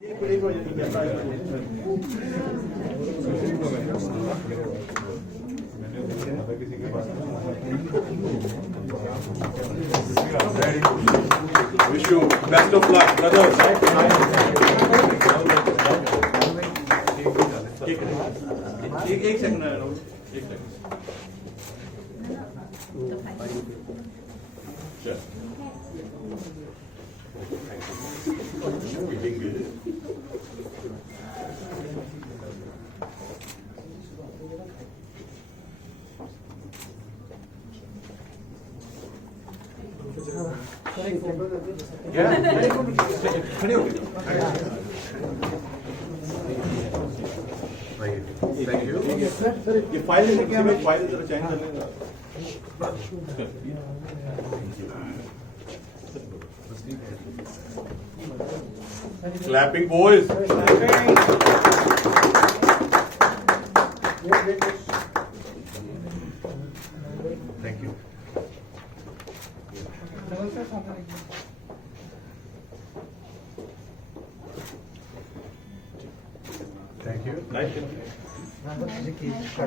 Wish you best of luck, brothers. एक सेकंड एक सेकंड खड़े हो गए थैंक यू सर ये फाइल लेके क्या मैं फाइल जरा चेंज कर लेगा clapping boys thank you Thank you.